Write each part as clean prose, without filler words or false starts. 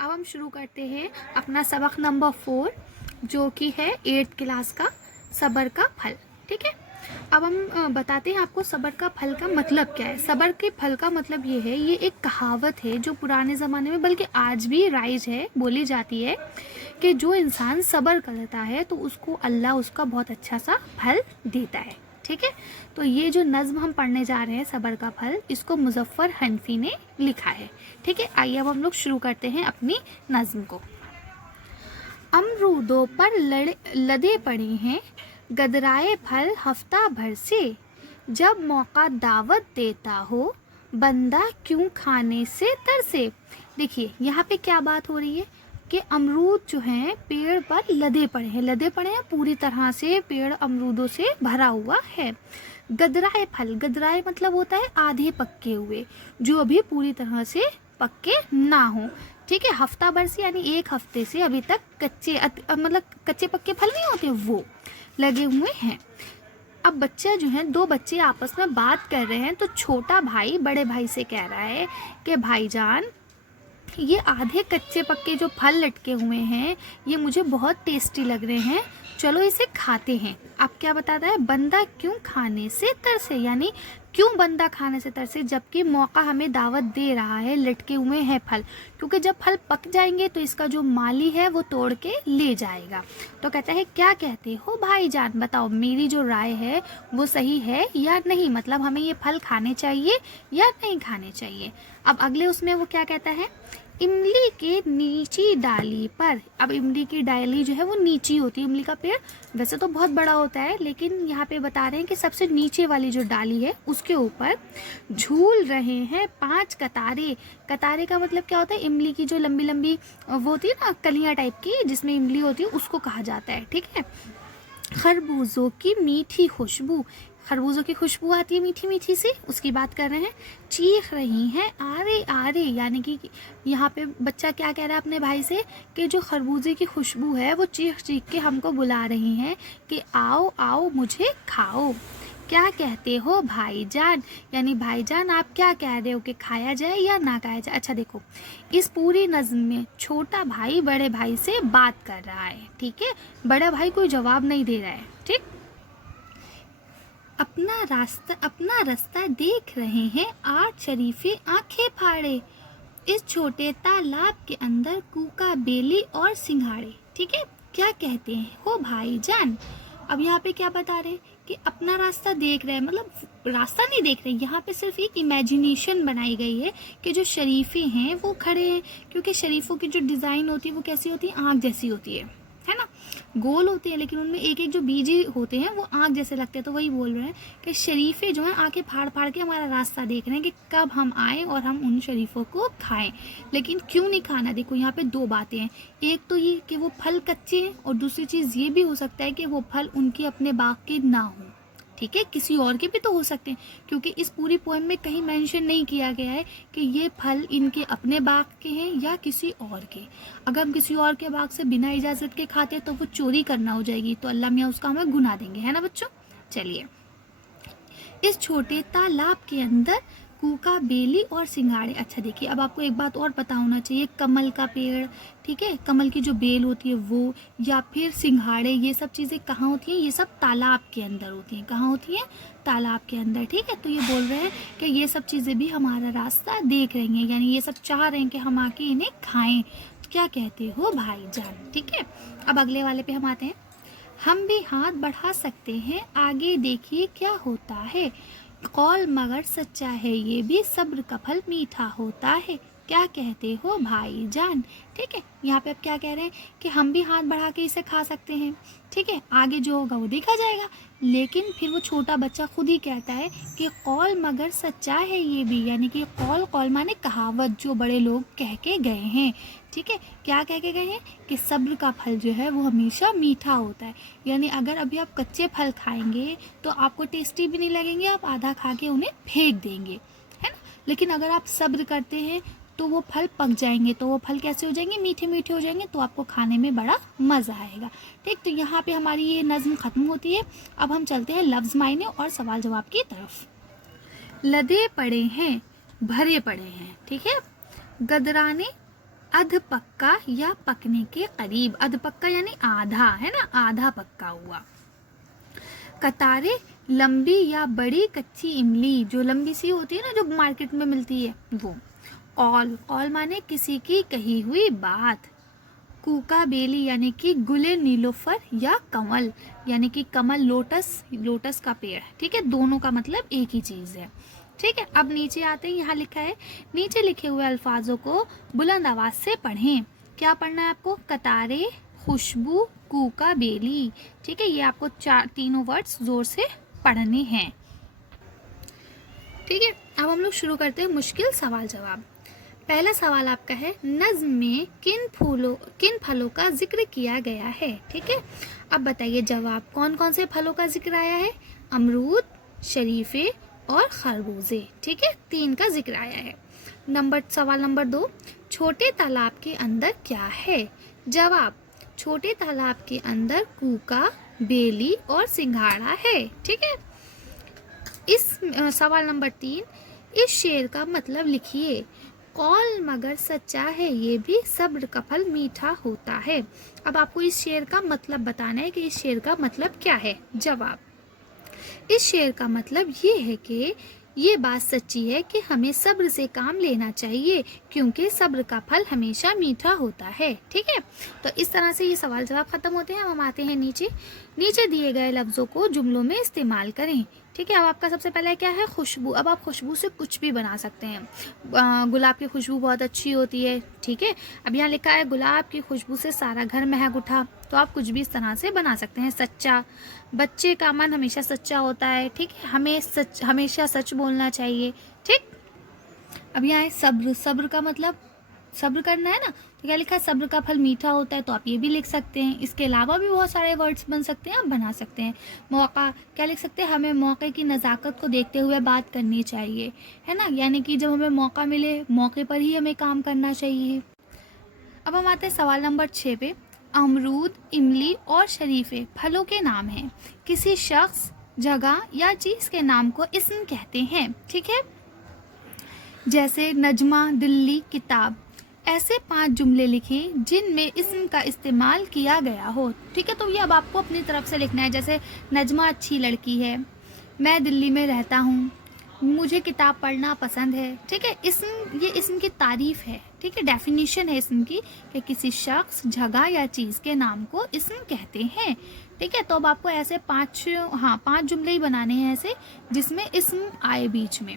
अब हम शुरू करते हैं अपना सबक नंबर 4 जो कि है 8th क्लास का सब्र का फल। ठीक है, अब हम बताते हैं आपको सब्र का फल का मतलब क्या है। सब्र के फल का मतलब ये है, ये एक कहावत है जो पुराने ज़माने में बल्कि आज भी राइज है, बोली जाती है कि जो इंसान सब्र करता है तो उसको अल्लाह उसका बहुत अच्छा सा फल देता है। ठीक है, तो ये जो नज़्म हम पढ़ने जा रहे हैं सब्र का फल, इसको मुज़फ़्फ़र हनफी ने लिखा है। ठीक है, आइए अब हम लोग शुरू करते हैं अपनी नज़्म को। अमरूदों पर लदे पड़े हैं गदराए फल हफ्ता भर से, जब मौका दावत देता हो बंदा क्यों खाने से तरसे। देखिए यहाँ पे क्या बात हो रही है कि अमरूद जो हैं पेड़ पर लदे पड़े हैं, पूरी तरह से पेड़ अमरूदों से भरा हुआ है। गदराए फल, गदराए मतलब होता है आधे पक्के हुए, जो अभी पूरी तरह से पक्के ना हो। ठीक है, हफ्ता भर से यानी एक हफ्ते से अभी तक कच्चे मतलब कच्चे पक्के फल नहीं होते वो लगे हुए हैं। अब बच्चे जो हैं, दो बच्चे आपस में बात कर रहे हैं, तो छोटा भाई बड़े भाई से कह रहा है कि भाईजान ये आधे कच्चे पक्के जो फल लटके हुए हैं ये मुझे बहुत टेस्टी लग रहे हैं, चलो इसे खाते हैं। अब क्या बताता है, बंदा क्यों खाने से तरसे, यानी क्यों बंदा खाने से तरसे जबकि मौका हमें दावत दे रहा है, लटके हुए हैं फल, क्योंकि जब फल पक जाएंगे तो इसका जो माली है वो तोड़ के ले जाएगा। तो कहता है क्या कहते हो भाईजान, बताओ मेरी जो राय है वो सही है या नहीं, मतलब हमें ये फल खाने चाहिए या नहीं खाने चाहिए। अब अगले उसमें वो क्या कहता है, इमली के नीची डाली पर। अब इमली की डाली जो है वो नीची होती है, इमली का पेड़ वैसे तो बहुत बड़ा होता है लेकिन यहाँ पे बता रहे हैं कि सबसे नीचे वाली जो डाली है उसके ऊपर झूल रहे हैं 5 कतारे। कतारे का मतलब क्या होता है, इमली की जो लंबी लंबी वो होती है ना कलियाँ टाइप की जिसमें इमली होती है उसको कहा जाता है। ठीक है, खरबूजों की मीठी खुशबू, खरबूजों की खुशबू आती है मीठी मीठी सी, उसकी बात कर रहे हैं। चीख रही हैं आरे आरे, यानी कि यहाँ पे बच्चा क्या कह रहा है अपने भाई से कि जो खरबूजे की खुशबू है वो चीख चीख के हमको बुला रही हैं कि आओ आओ मुझे खाओ। क्या कहते हो भाईजान, यानी भाईजान आप क्या कह रहे हो कि खाया जाए या ना खाया जाए। अच्छा देखो, इस पूरी नज़्म में छोटा भाई बड़े भाई से बात कर रहा है। ठीक है, बड़ा भाई कोई जवाब नहीं दे रहा है। ठीक, अपना रास्ता देख रहे हैं 8 शरीफे आंखें फाड़े, इस छोटे तालाब के अंदर कूका बेली और सिंघाड़े। ठीक है, क्या कहते हैं हो भाईजान। अब यहाँ पे क्या बता रहे हैं कि अपना रास्ता देख रहे हैं, मतलब रास्ता नहीं देख रहे, यहाँ पे सिर्फ एक इमेजिनेशन बनाई गई है कि जो शरीफे हैं वो खड़े हैं, क्योंकि शरीफों की जो डिज़ाइन होती है वो कैसी होती है, आँख जैसी होती है ना, गोल होते हैं लेकिन उनमें एक एक जो बीजे होते हैं वो आँख जैसे लगते हैं। तो वही बोल रहे हैं कि शरीफे जो हैं आँखें फाड़ फाड़ के हमारा रास्ता देख रहे हैं कि कब हम आएँ और हम उन शरीफों को खाएं। लेकिन क्यों नहीं खाना, देखो यहाँ पे 2 बातें हैं, एक तो ये कि वो फल कच्चे हैं और दूसरी चीज़ ये भी हो सकता है कि वो फल उनके अपने बाग के ना हों। ठीक है, किसी और के भी तो हो सकते हैं, क्योंकि इस पूरी पोएम में कहीं मेंशन नहीं किया गया है कि ये फल इनके अपने बाग के हैं या किसी और के। अगर हम किसी और के बाग से बिना इजाज़त के खाते तो वो चोरी करना हो जाएगी, तो अल्लाह मियाँ उसका हमें गुनाह देंगे, है ना बच्चों। चलिए, इस छोटे तालाब के अंदर कूका बेली और सिंघाड़े। अच्छा देखिए, अब आपको एक बात और पता होना चाहिए, कमल का पेड़, ठीक है, कमल की जो बेल होती है वो, या फिर सिंघाड़े, ये सब चीज़ें कहाँ होती हैं, ये सब तालाब के अंदर होती हैं। कहाँ होती हैं, तालाब के अंदर। ठीक है, तो ये बोल रहे हैं कि ये सब चीज़ें भी हमारा रास्ता देख रही हैं, यानी ये सब चाह रहे हैं कि हम आके इन्हें खाएं। क्या कहते हो भाईजान। ठीक है, अब अगले वाले पे हम आते हैं। हम भी हाथ बढ़ा सकते हैं, आगे देखिए क्या होता है, कौल मगर सच्चा है ये भी, सब्र का फल मीठा होता है। क्या कहते हो भाईजान। ठीक है, यहाँ पे अब क्या कह रहे हैं कि हम भी हाथ बढ़ा के इसे खा सकते हैं। ठीक है, आगे जो होगा वो देखा जाएगा, लेकिन फिर वो छोटा बच्चा खुद ही कहता है कि कौल मगर सच्चा है ये भी, यानी कि कौल माने कहावत जो बड़े लोग कह के गए हैं। ठीक है, क्या कह के गए हैं कि सब्र का फल जो है वो हमेशा मीठा होता है, यानी अगर अभी आप कच्चे फल खाएंगे तो आपको टेस्टी भी नहीं लगेंगे, आप आधा खा के उन्हें फेंक देंगे, है ना। लेकिन अगर आप सब्र करते हैं तो वो फल पक जाएंगे, तो वो फल कैसे हो जाएंगे, मीठे मीठे हो जाएंगे, तो आपको खाने में बड़ा मज़ा आएगा। ठीक, तो यहाँ पे हमारी ये नज़्म ख़त्म होती है। अब हम चलते हैं लफ्ज़ मायने और सवाल जवाब की तरफ। लदे पड़े हैं, भरे पड़े हैं, ठीक है, गदराने अध पक्का या पकने के करीब, अध पक्का यानी आधा, है ना, आधा पक्का हुआ। कतारे, लंबी या बड़ी कच्ची इमली, जो लंबी सी होती है ना, जो मार्केट में मिलती है वो। कौल, कौल माने किसी की कही हुई बात। कूका बेली यानी कि गुले नीलोफर या कमल, यानी कि कमल, लोटस, लोटस का पेड़, ठीक है, दोनों का मतलब एक ही चीज़ है। ठीक है, अब नीचे आते हैं, यहाँ लिखा है, नीचे लिखे हुए अल्फाजों को बुलंद आवाज से पढ़ें। क्या पढ़ना है आपको? कतारे, खुशबू, कूका बेली, ठीक है, ये आपको तीनों वर्ड्स जोर से पढ़ने हैं। ठीक है, अब हम लोग शुरू करते हैं मुश्किल सवाल जवाब। पहला सवाल आपका है, नज्म में किन फलों का जिक्र किया गया है? ठीक है, अब बताइए जवाब, कौन कौन से फलों का जिक्र आया है? अमरूद, शरीफे और खरबूजे, ठीक है, 3 का जिक्र आया है। सवाल नंबर 2, छोटे तालाब के अंदर क्या है? जवाब, छोटे तालाब के अंदर कूका, बेली और सिंघाड़ा है। ठीक है, इस सवाल नंबर 3, इस शेर का मतलब लिखिए। कौल मगर सच्चा है, ये भी सब्र का फल मीठा होता है। अब आपको इस शेर का मतलब बताना है कि इस शेर का मतलब क्या है। जवाब, इस शेर का मतलब ये है कि ये बात सच्ची है कि हमें सब्र से काम लेना चाहिए, क्योंकि सब्र का फल हमेशा मीठा होता है। ठीक है, तो इस तरह से ये सवाल जवाब खत्म होते हैं। हम आते हैं नीचे दिए गए लफ्ज़ों को जुमलों में इस्तेमाल करें। ठीक है, अब आपका सबसे पहले क्या है? खुशबू। अब आप खुशबू से कुछ भी बना सकते हैं। गुलाब की खुशबू बहुत अच्छी होती है। ठीक है, अब यहाँ लिखा है गुलाब की खुशबू से सारा घर महक उठा, तो आप कुछ भी इस तरह से बना सकते हैं। सच्चा, बच्चे का मन हमेशा सच्चा होता है। ठीक है, हमें हमेशा सच बोलना चाहिए। ठीक, अब यहाँ है सब्र। सब्र का मतलब सब्र करना है ना, तो क्या लिखा है? सब्र का फल मीठा होता है, तो आप ये भी लिख सकते हैं। इसके अलावा भी बहुत सारे वर्ड्स बन सकते हैं, आप बना सकते हैं। मौका, क्या लिख सकते हैं? हमें मौके की नज़ाकत को देखते हुए बात करनी चाहिए, है ना, यानी कि जब हमें मौका मिले मौके पर ही हमें काम करना चाहिए। अब हम आते हैं सवाल नंबर 6 पे। अमरूद, इमली और शरीफे फलों के नाम हैं। किसी शख्स, जगह या चीज़ के नाम को इस्म कहते हैं। ठीक है, जैसे नजमा, दिल्ली, किताब। ऐसे 5 जुमले लिखें जिनमें इस्म का इस्तेमाल किया गया हो। ठीक है, तो ये अब आपको अपनी तरफ से लिखना है। जैसे नजमा अच्छी लड़की है, मैं दिल्ली में रहता हूँ, मुझे किताब पढ़ना पसंद है। ठीक है, ये इस्म की तारीफ है। ठीक है, डेफिनेशन है इस्म की कि किसी शख्स, जगह या चीज़ के नाम को इस्म कहते हैं। ठीक है, तो अब आपको ऐसे 5 जुमले ही बनाने हैं ऐसे जिसमें इस्म आए बीच में।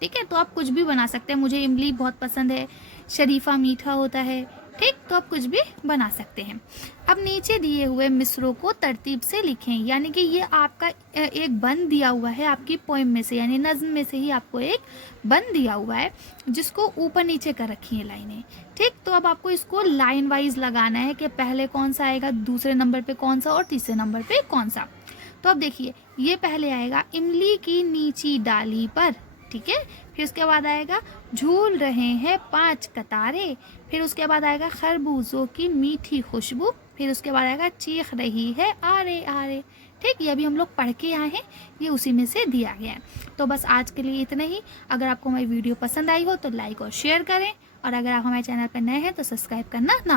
ठीक है, तो आप कुछ भी बना सकते हैं। मुझे इमली बहुत पसंद है, शरीफा मीठा होता है। ठीक, तो आप कुछ भी बना सकते हैं। अब नीचे दिए हुए मिसरों को तरतीब से लिखें, यानी कि ये आपका एक बंद दिया हुआ है आपकी पोएम में से, यानी नज्म में से ही आपको एक बंद दिया हुआ है जिसको ऊपर नीचे कर रखी है लाइनें। ठीक, तो अब आपको इसको लाइन वाइज लगाना है कि पहले कौन सा आएगा, दूसरे नंबर पे कौन सा और तीसरे नंबर पे कौन सा। तो अब देखिए, ये पहले आएगा इमली की नीची डाली पर। ठीक है, फिर उसके बाद आएगा झूल रहे हैं 5 कतारे। फिर उसके बाद आएगा खरबूजों की मीठी खुशबू। फिर उसके बाद आएगा चीख रही है आरे आरे। ठीक, ये अभी हम लोग पढ़ के आए हैं, ये उसी में से दिया गया है। तो बस आज के लिए इतना ही। अगर आपको हमारी वीडियो पसंद आई हो तो लाइक और शेयर करें, और अगर आप हमारे चैनल पर नए हैं तो सब्सक्राइब करना ना